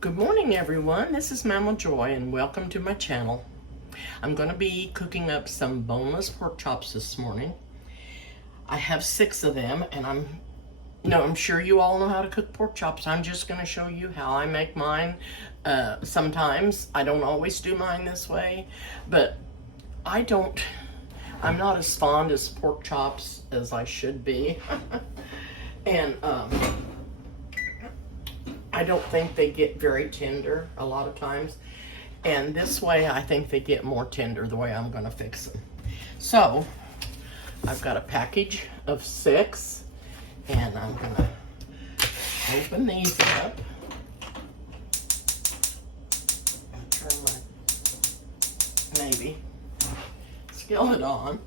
Good morning, everyone. This is Mamaw Joy, and welcome to my channel. I'm going to be cooking up some boneless pork chops this morning. I have 6 of them, and I'm sure you all know how to cook pork chops. I'm just going to show you how I make mine. Sometimes I don't always do mine this way, but I'm not as fond of pork chops as I should be. And I don't think they get very tender a lot of times. And this way, I think they get more tender the way I'm going to fix them. So, I've got a package of 6, and I'm going to open these up. Turn my, maybe, skillet on.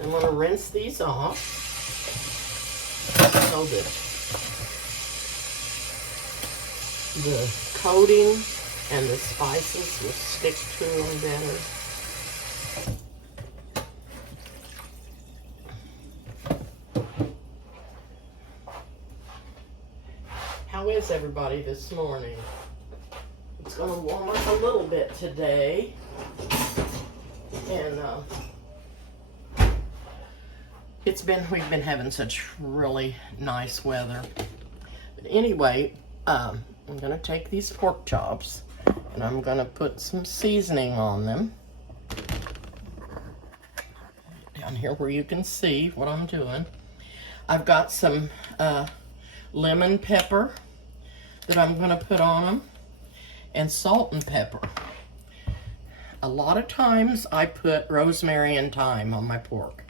I'm going to rinse these off so that the coating and the spices will stick to them better. How is everybody this morning? It's going to warm up a little bit today, and we've been having such really nice weather. But anyway, I'm going to take these pork chops and I'm going to put some seasoning on them. Down here where you can see what I'm doing. I've got some lemon pepper that I'm going to put on them, and salt and pepper. A lot of times I put rosemary and thyme on my pork.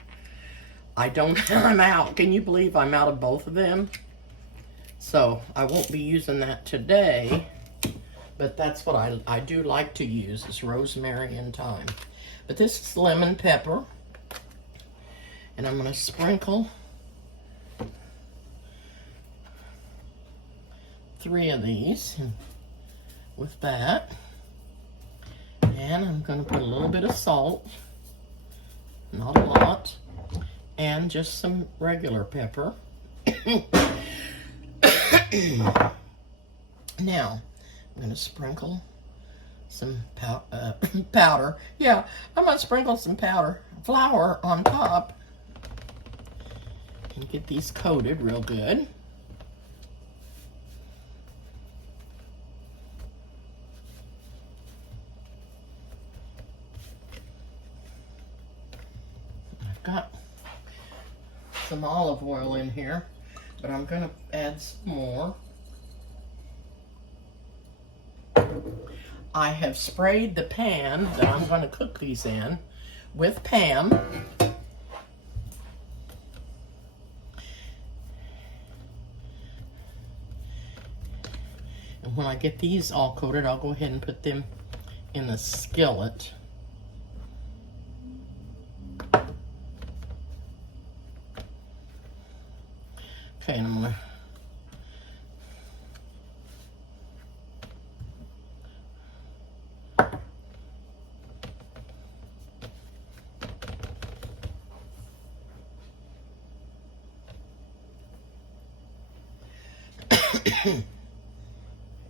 I'm out. Can you believe I'm out of both of them? So I won't be using that today, but that's what I do like to use, is rosemary and thyme. But this is lemon pepper, and I'm going to sprinkle 3 of these with that. And I'm going to put a little bit of salt, not a lot, and just some regular pepper. Now, I'm going to sprinkle some powder. Yeah, I'm going to sprinkle some flour on top and get these coated real good. I've got some olive oil in here, but I'm going to add some more. I have sprayed the pan that I'm going to cook these in with Pam. And when I get these all coated, I'll go ahead and put them in the skillet. Okay, and I'm going to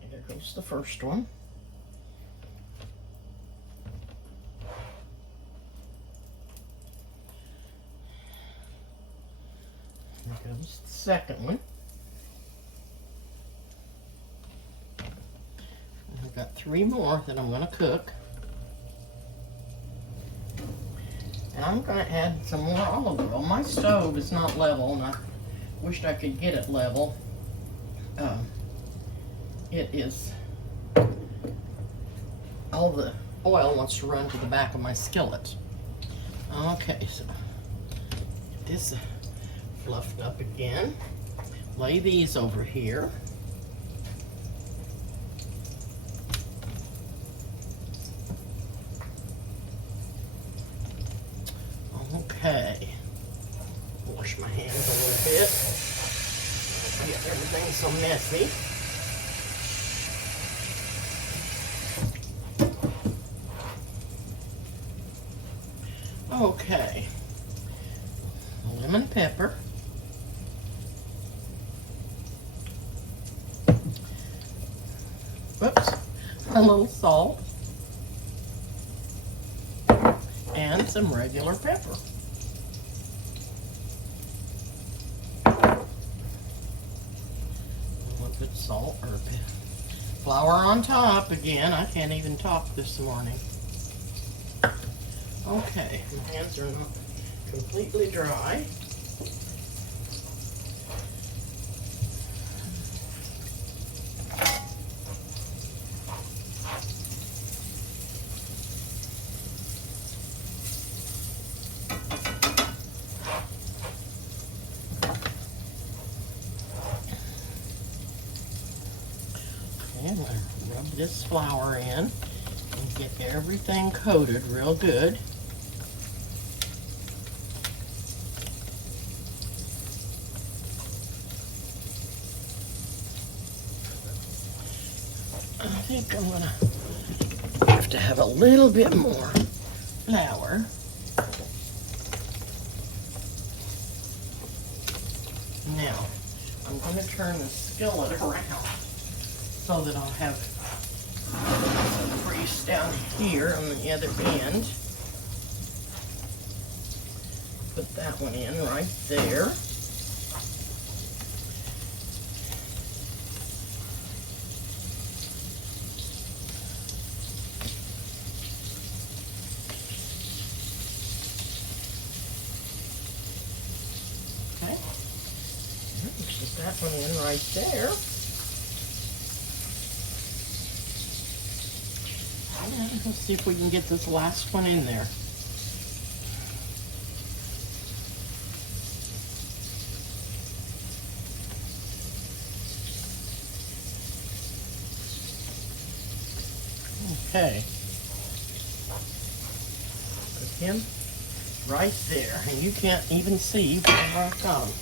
there goes the first one. There goes the second one. I've got 3 more that I'm going to cook. And I'm going to add some more olive oil. My stove is not level, and I wished I could get it level. It is, all the oil wants to run to the back of my skillet. Okay, so get this fluffed up again. Lay these over here. Okay, wash my hands a little bit. Get everything so messy. Okay, lemon pepper. whoops, a little salt, and some regular pepper. We'll put salt or flour on top again. I can't even talk this morning. Okay, my hands are not completely dry. Okay, I'm going to rub this flour in and get everything coated real good. I think I'm going to have to have a little bit more flour. Now, I'm going to turn the skillet around so that I'll have some grease down here on the other end. Put that one in right there. Okay, put that one in right there. And let's see if we can get this last one in there. Okay. Put him right there, and you can't even see where I've got him.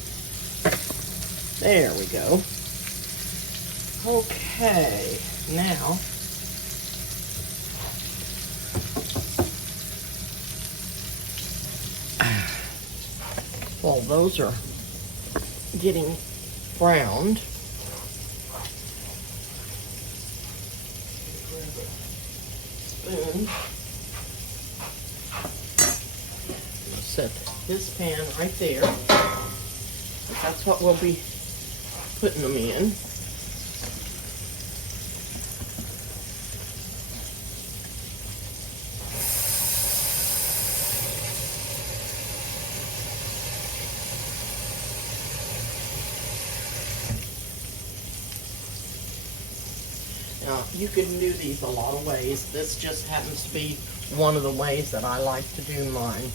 There we go. Okay, now while those are getting browned, spoon. Set this pan right there. That's what we'll be putting them in. Now, you can do these a lot of ways. This just happens to be one of the ways that I like to do mine.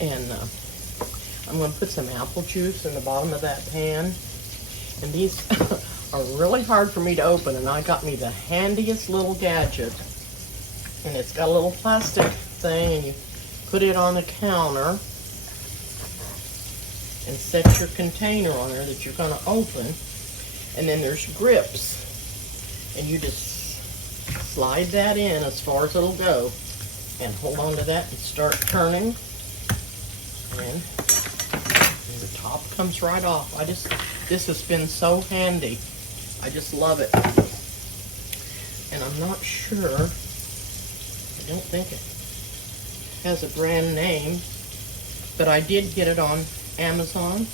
And I'm going to put some apple juice in the bottom of that pan. And these are really hard for me to open, and I got me the handiest little gadget. And it's got a little plastic thing, and you put it on the counter and set your container on there that you're going to open. And then there's grips. And you just slide that in as far as it'll go and hold on to that and start turning. And the top comes right off. This has been so handy. I just love it. And I'm not sure, I don't think it has a brand name, but I did get it on Amazon.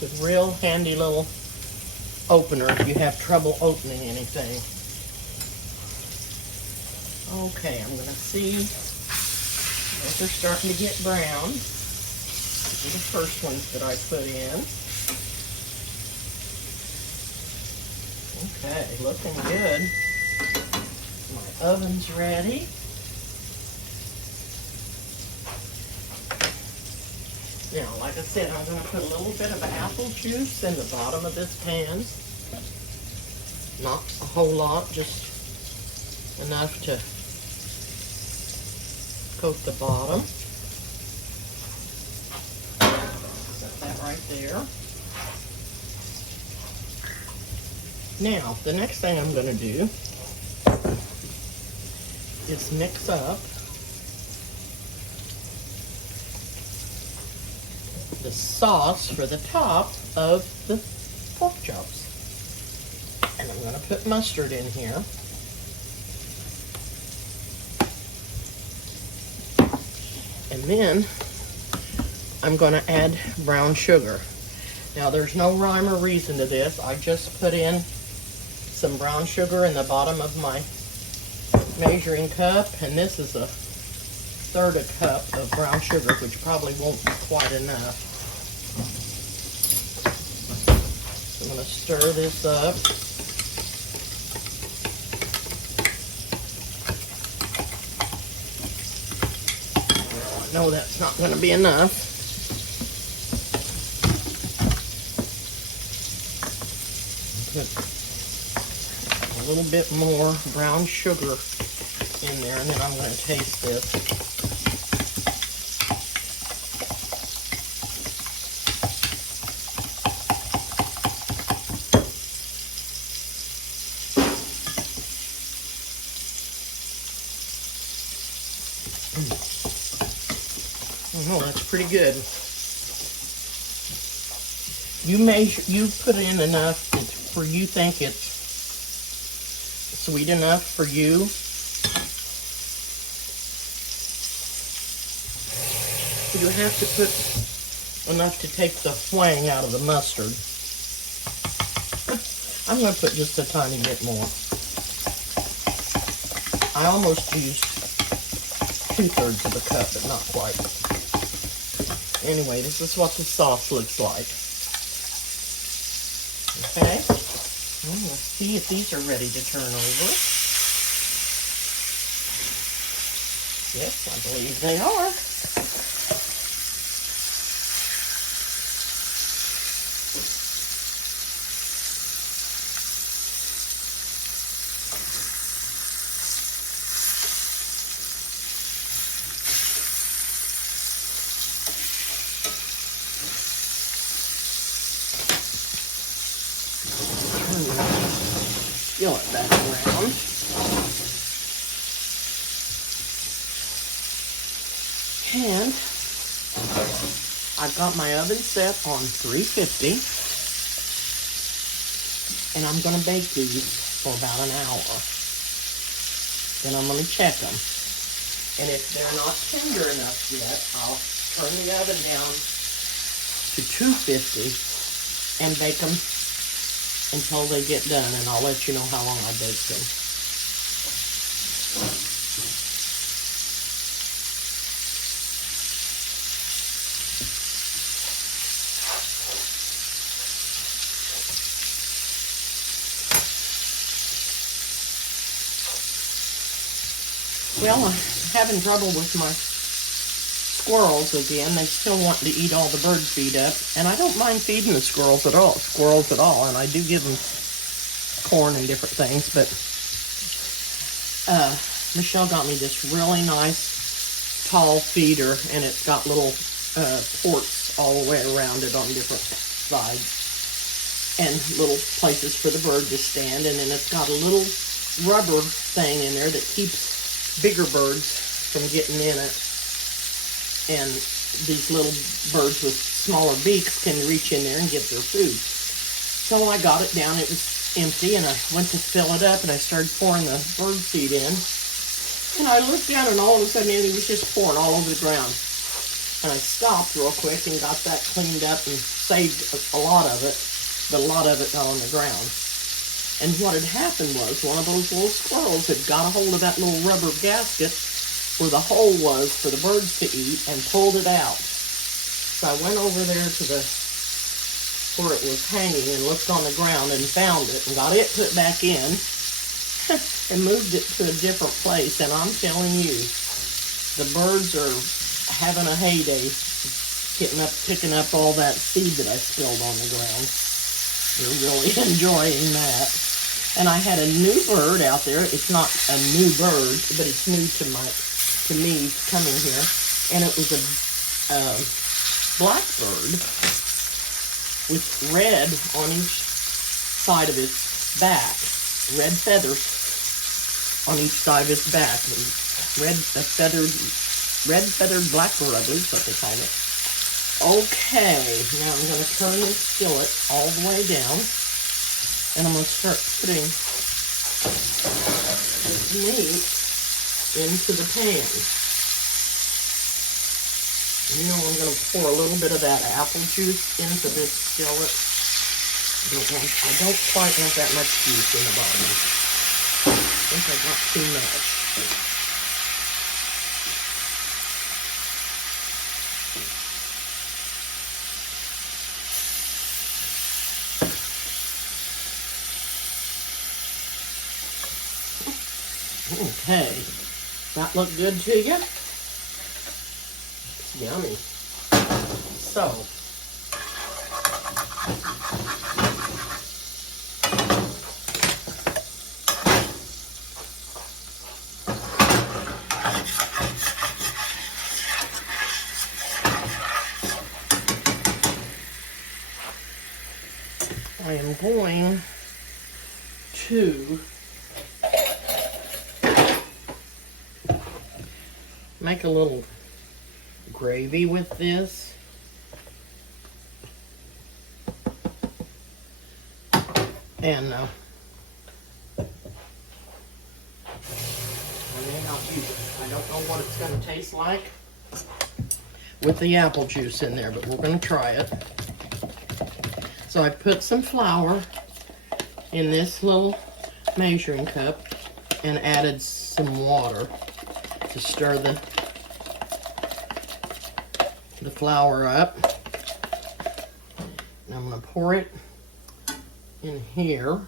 It's a real handy little opener if you have trouble opening anything. Okay, I'm going to see. Those are starting to get brown. These are the first ones that I put in. Okay, looking good. My oven's ready. Now, like I said, I'm going to put a little bit of apple juice in the bottom of this pan. Not a whole lot, just enough to coat the bottom. Set that right there. Now, the next thing I'm going to do is mix up the sauce for the top of the pork chops. And I'm going to put mustard in here. And then I'm going to add brown sugar. Now there's no rhyme or reason to this. I just put in some brown sugar in the bottom of my measuring cup, and this is a third a cup of brown sugar, which probably won't be quite enough. So I'm going to stir this up. No, that's not going to be enough. Put a little bit more brown sugar in there, and then I'm going to taste this. Oh, that's pretty good. You put in enough where you think it's sweet enough for you. You have to put enough to take the twang out of the mustard. I'm going to put just a tiny bit more. I almost used 2/3 of a cup, but not quite. Anyway, this is what the sauce looks like. Okay, let's see if these are ready to turn over. Yes, I believe they are. Peel it back around. And I've got my oven set on 350. And I'm going to bake these for about an hour. Then I'm going to check them. And if they're not tender enough yet, I'll turn the oven down to 250 and bake them until they get done, and I'll let you know how long I bake them. Well, I'm having trouble with my squirrels again. They still want to eat all the bird feed up, and I don't mind feeding the squirrels at all, and I do give them corn and different things, but Michelle got me this really nice tall feeder, and it's got little ports all the way around it on different sides, and little places for the bird to stand, and then it's got a little rubber thing in there that keeps bigger birds from getting in it. And these little birds with smaller beaks can reach in there and get their food. So I got it down, it was empty, and I went to fill it up, and I started pouring the bird feed in. And I looked down, and all of a sudden it was just pouring all over the ground. And I stopped real quick and got that cleaned up and saved a lot of it, but a lot of it got on the ground. And what had happened was one of those little squirrels had got a hold of that little rubber gasket where the hole was for the birds to eat and pulled it out. So I went over there to where it was hanging and looked on the ground and found it and got it put back in and moved it to a different place. And I'm telling you, the birds are having a heyday picking up all that seed that I spilled on the ground. They're really enjoying that. And I had a new bird out there. It's not a new bird, but it's new to me coming here, and it was a blackbird with red on each side of its back, red feathers on each side of its back, red feathered blackbird is what they call it. Okay, now I'm going to turn this skillet all the way down, and I'm going to start putting this meat into the pan. You know, I'm going to pour a little bit of that apple juice into this skillet. I don't quite want that much juice in the bottom. I think I got too much. Okay, that look good to you? It's yummy. So, I am going to make a little gravy with this. And I may not use it. I don't know what it's going to taste like with the apple juice in there, but we're going to try it. So I put some flour in this little measuring cup and added some water to stir the flour up. And I'm going to pour it in here.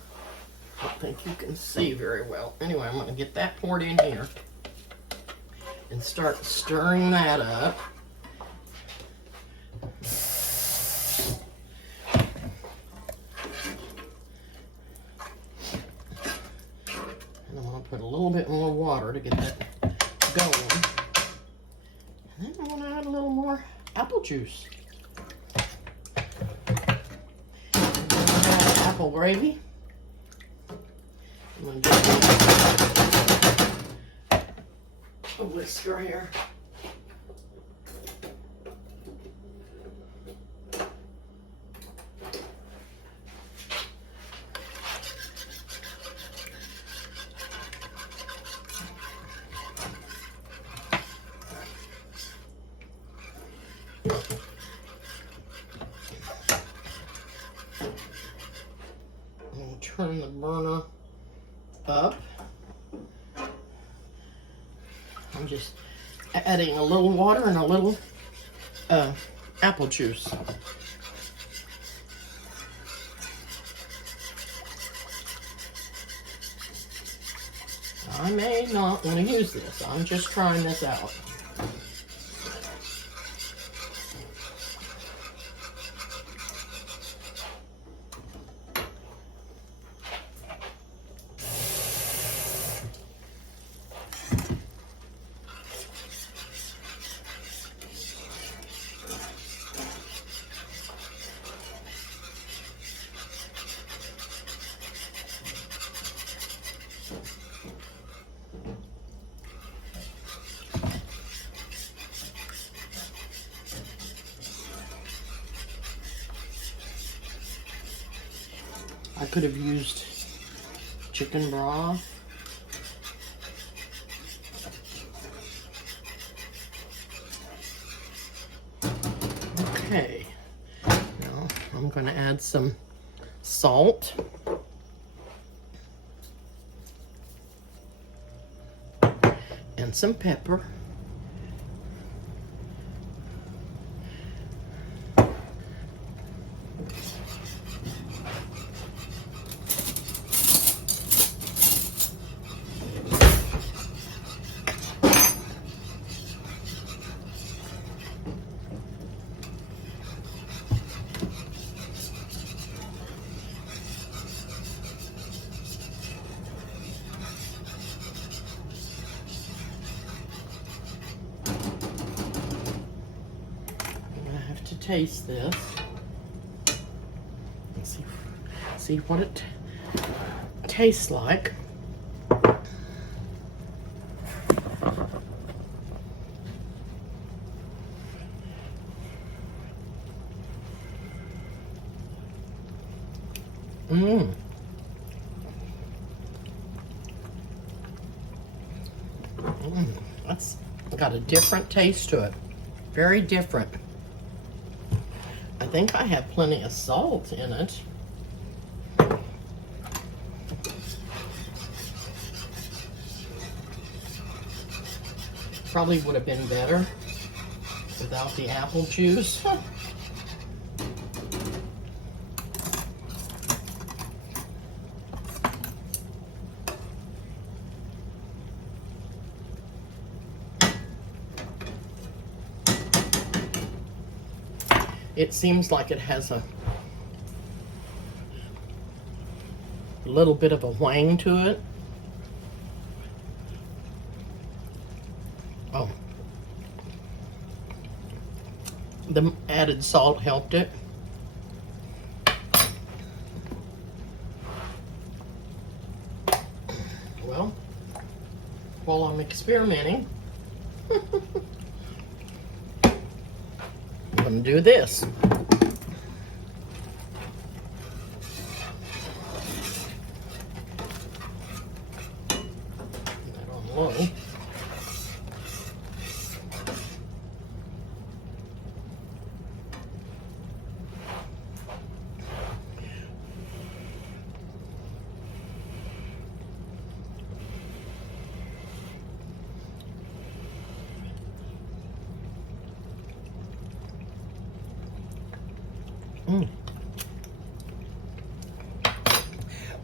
I don't think you can see very well. Anyway, I'm going to get that poured in here and start stirring that up. And I'm going to put a little bit more water to get that going. And then I'm going to add a little more apple juice. And then I'm going to add apple gravy. I'm going to get a whisker here. Turn the burner up. I'm just adding a little water and a little apple juice. I may not want to use this. I'm just trying this out. I could have used chicken broth. Okay, now I'm going to add some salt. And some pepper. Taste this. Let's see what it tastes like. Mmm. That's got a different taste to it. Very different. I think I have plenty of salt in it. Probably would have been better without the apple juice. It seems like it has a little bit of a wang to it. Oh, the added salt helped it. Well, while I'm experimenting, I'm going to do this. Put that on low.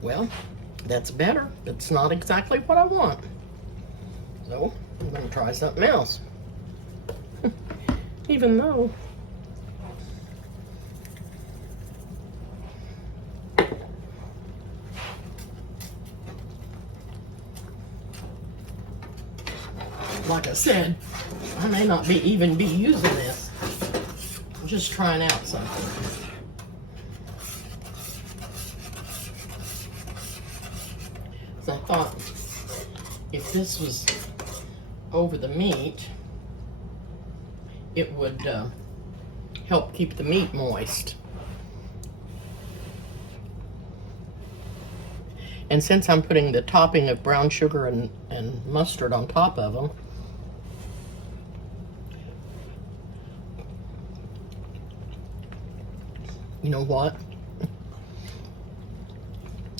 Well, that's better. It's not exactly what I want. So, I'm going to try something else. Even though like I said, I may not even be using this. I'm just trying out something. I thought if this was over the meat, it would help keep the meat moist. And since I'm putting the topping of brown sugar and mustard on top of them, you know what?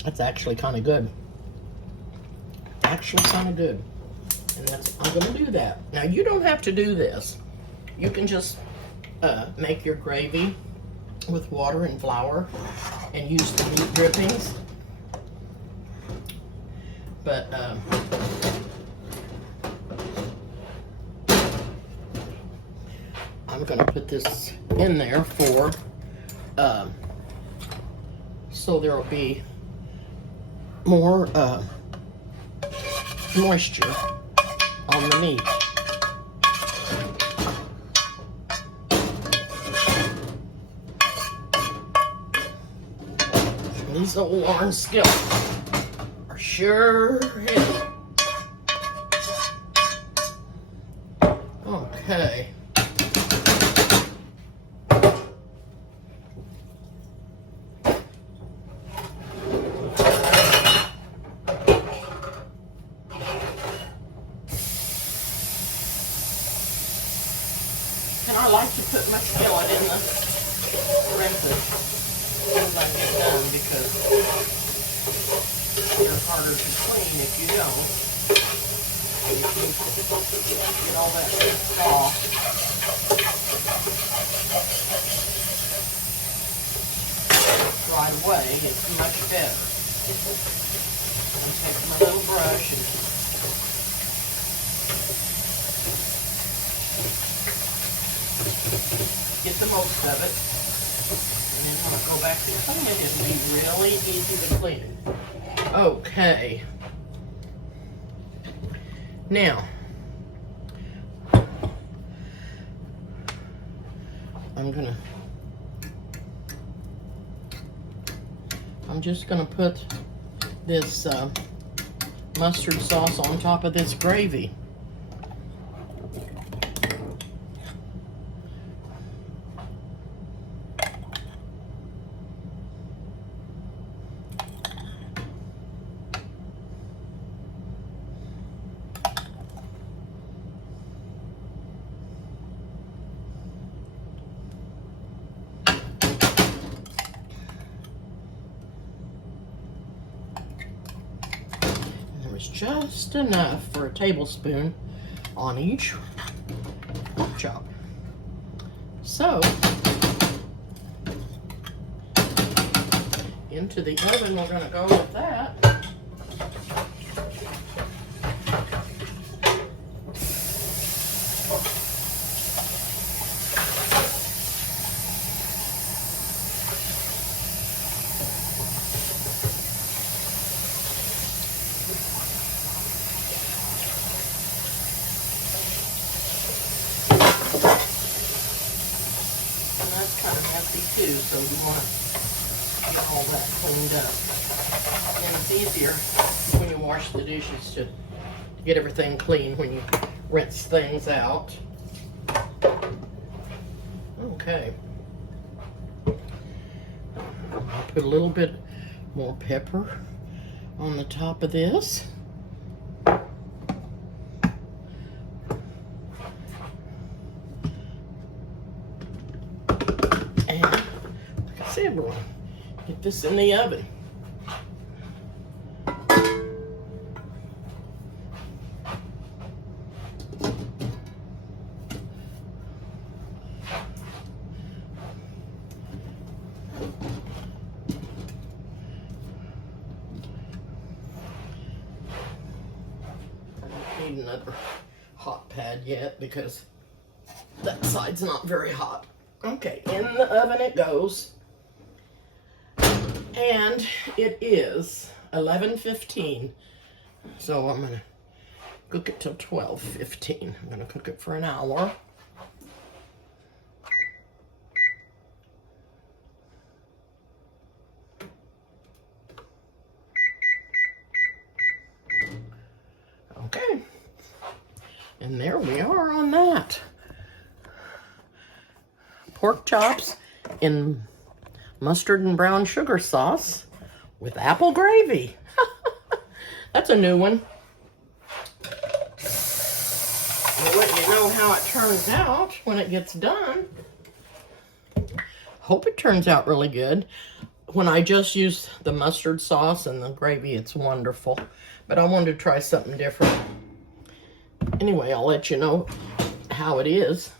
That's actually kind of good. Actually kind of good. And I'm going to do that. Now, you don't have to do this. You can just make your gravy with water and flour and use the meat drippings. But I'm going to put this in there for so there will be more moisture on the meat. These old orange skillets are sure heavy. Okay. And I like to put my skillet in the rinses as soon as I get done because they're harder to clean if you don't. And you can get all that off. Right away, it's much better. I'm taking my little brush and get the most of it, and then when I go back to clean it, it'll be really easy to clean. Okay. Now, I'm just gonna put this mustard sauce on top of this gravy. just enough for a tablespoon on each pork chop. So, into the oven we're going to go with that. And that's kind of messy too, so you want to get all that cleaned up. And it's easier when you wash the dishes to get everything clean when you rinse things out. Okay. I'll put a little bit more pepper on the top of this. And like I said, we'll get this in the oven. Need another hot pad yet because that side's not very hot. Okay, in the oven it goes. And it is 11:15. So I'm gonna cook it till 12:15. I'm gonna cook it for an hour. Okay. And there we are on that. Pork chops in mustard and brown sugar sauce with apple gravy. That's a new one. I'll let you know how it turns out when it gets done. Hope it turns out really good. When I just use the mustard sauce and the gravy, it's wonderful. But I wanted to try something different. Anyway, I'll let you know how it is.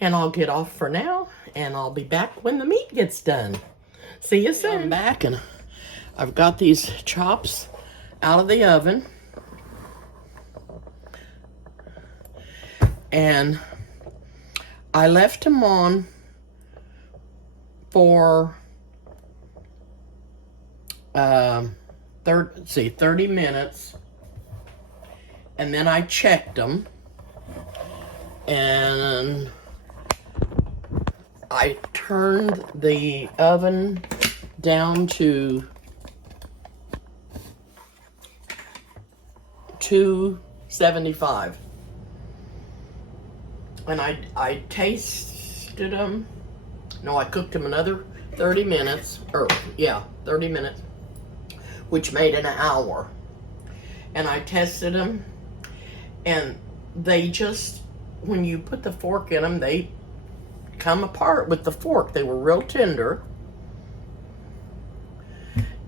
And I'll get off for now, and I'll be back when the meat gets done. See you soon. I'm back, and I've got these chops out of the oven. And I left them on for 30 minutes. And then I checked them, and I turned the oven down to 275. And I tasted them. No, I cooked them another 30 minutes, 30 minutes, which made an hour. And I tested them, and they just, when you put the fork in them, they come apart with the fork. They were real tender.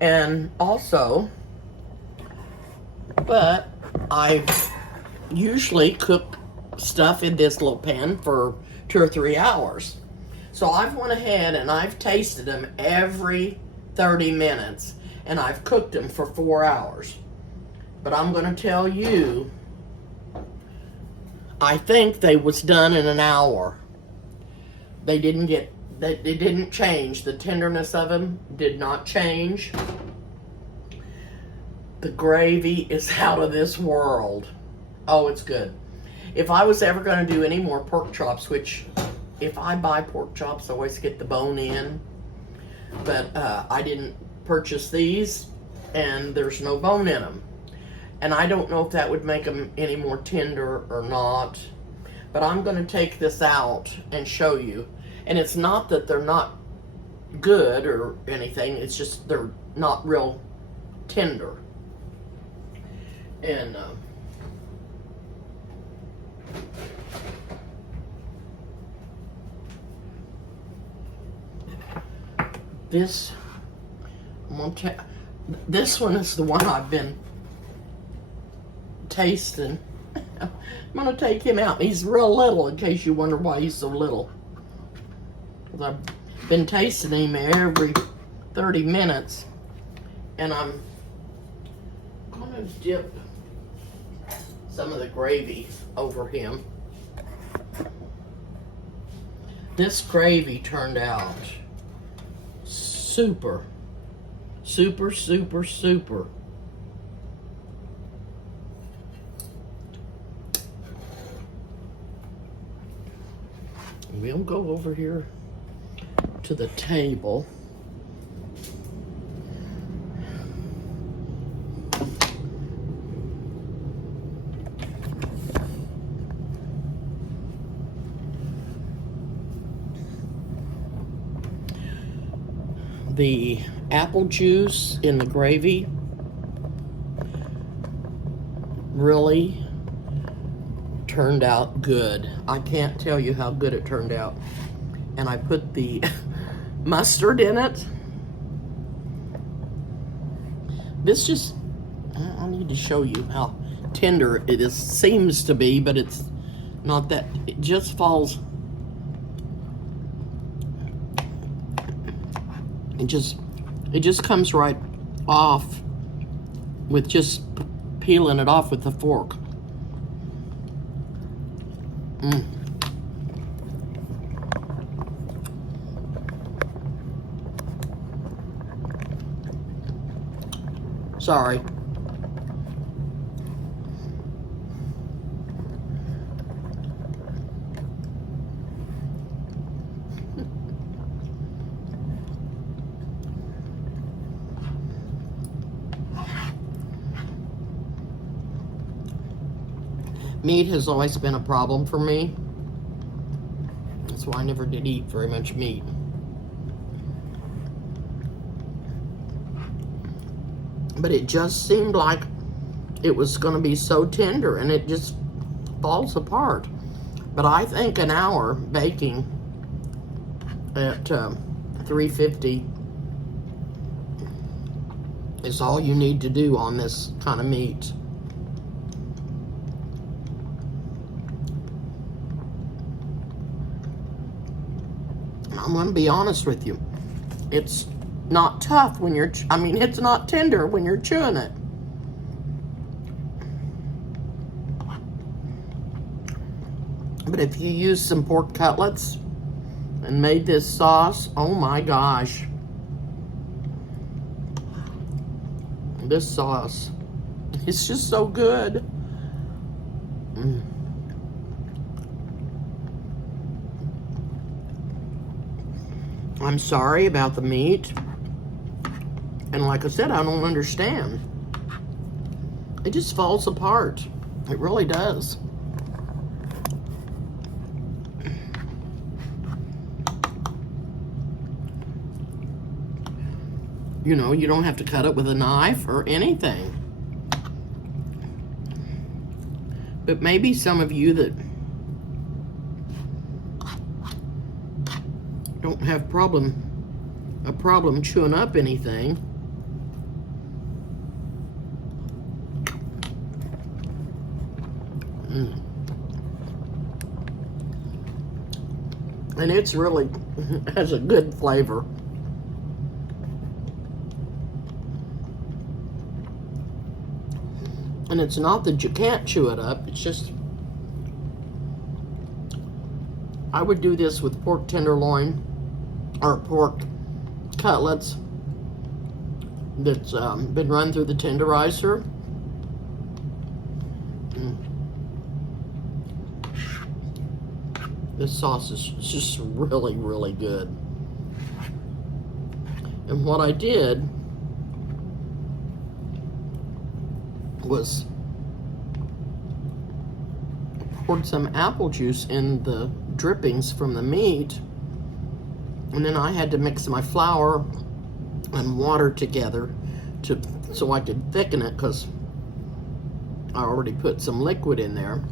And also, but I usually cook stuff in this little pan for 2 or 3 hours. So I've went ahead and I've tasted them every 30 minutes, and I've cooked them for 4 hours. But I'm going to tell you, I think they was done in an hour. They didn't change. The tenderness of them did not change. The gravy is out of this world. Oh, it's good. If I was ever going to do any more pork chops, which if I buy pork chops, I always get the bone in. But I didn't purchase these, and there's no bone in them. And I don't know if that would make them any more tender or not. But I'm going to take this out and show you. And it's not that they're not good or anything. It's just they're not real tender. And this, I'm gonna this one is the one I've been tasting. I'm gonna take him out. He's real little, in case you wonder why he's so little. 'Cause I've been tasting him every 30 minutes. And I'm gonna dip some of the gravy over him. This gravy turned out super, super, super, super. We'll go over here to the table. The apple juice in the gravy really turned out good. I can't tell you how good it turned out. And I put the mustard in it. This just, I need to show you how tender it is, seems to be, but it's not that. It just falls. It just comes right off with just peeling it off with the fork. Sorry. Meat has always been a problem for me. That's why I never did eat very much meat. But it just seemed like it was going to be so tender, and it just falls apart. But I think an hour baking at 350 is all you need to do on this kind of meat. I'm going to be honest with you. It's not tough when you're, it's not tender when you're chewing it. But if you use some pork cutlets and made this sauce, oh my gosh. This sauce, it's just so good. I'm sorry about the meat. And like I said, I don't understand. It just falls apart. It really does. You know, you don't have to cut it with a knife or anything. But maybe some of you that don't have a problem chewing up anything, and it's really has a good flavor. And it's not that you can't chew it up, it's just, I would do this with pork tenderloin or pork cutlets that's been run through the tenderizer. This sauce is just really, really good. And what I did was poured some apple juice in the drippings from the meat, and then I had to mix my flour and water together so I could thicken it, because I already put some liquid in there.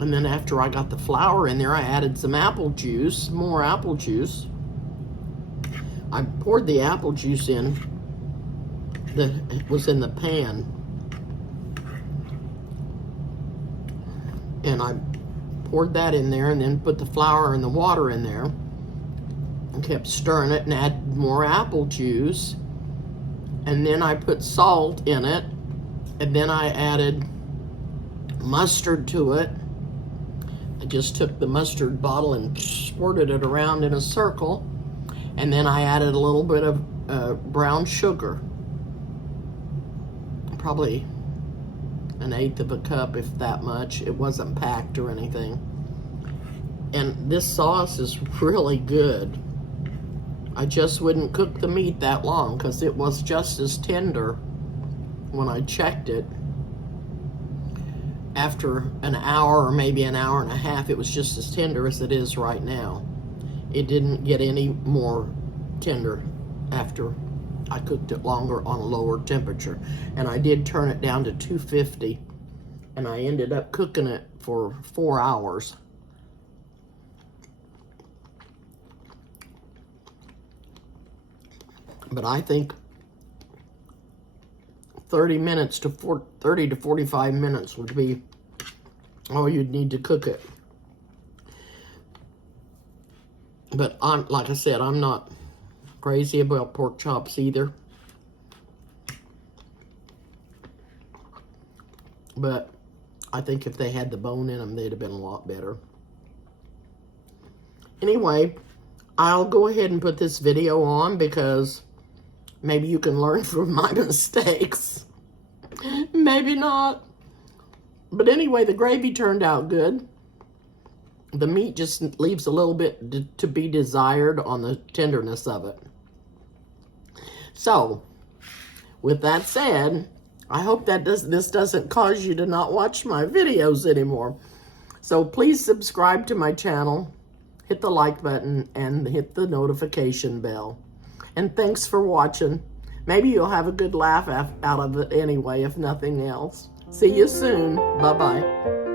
And then after I got the flour in there, I added some apple juice, more apple juice. I poured the apple juice in that was in the pan. And I poured that in there and then put the flour and the water in there and kept stirring it and added more apple juice. And then I put salt in it, and then I added mustard to it. I just took the mustard bottle and squirted it around in a circle, and then I added a little bit of brown sugar, probably 1/8 of a cup, if that much. It wasn't packed or anything. And this sauce is really good. I just wouldn't cook the meat that long because it was just as tender when I checked it. After an hour or maybe an hour and a half, it was just as tender as it is right now. It didn't get any more tender after I cooked it longer on a lower temperature. And I did turn it down to 250, and I ended up cooking it for 4 hours. But I think 30 to 45 minutes would be all you'd need to cook it. But like I said, I'm not crazy about pork chops either. But I think if they had the bone in them, they'd have been a lot better. Anyway, I'll go ahead and put this video on because maybe you can learn from my mistakes. Maybe not. But anyway, the gravy turned out good. The meat just leaves a little bit to be desired on the tenderness of it. So, with that said, I hope that this doesn't cause you to not watch my videos anymore. So please subscribe to my channel, hit the like button, and hit the notification bell. And thanks for watching. Maybe you'll have a good laugh out of it anyway, if nothing else. See you soon. Bye-bye.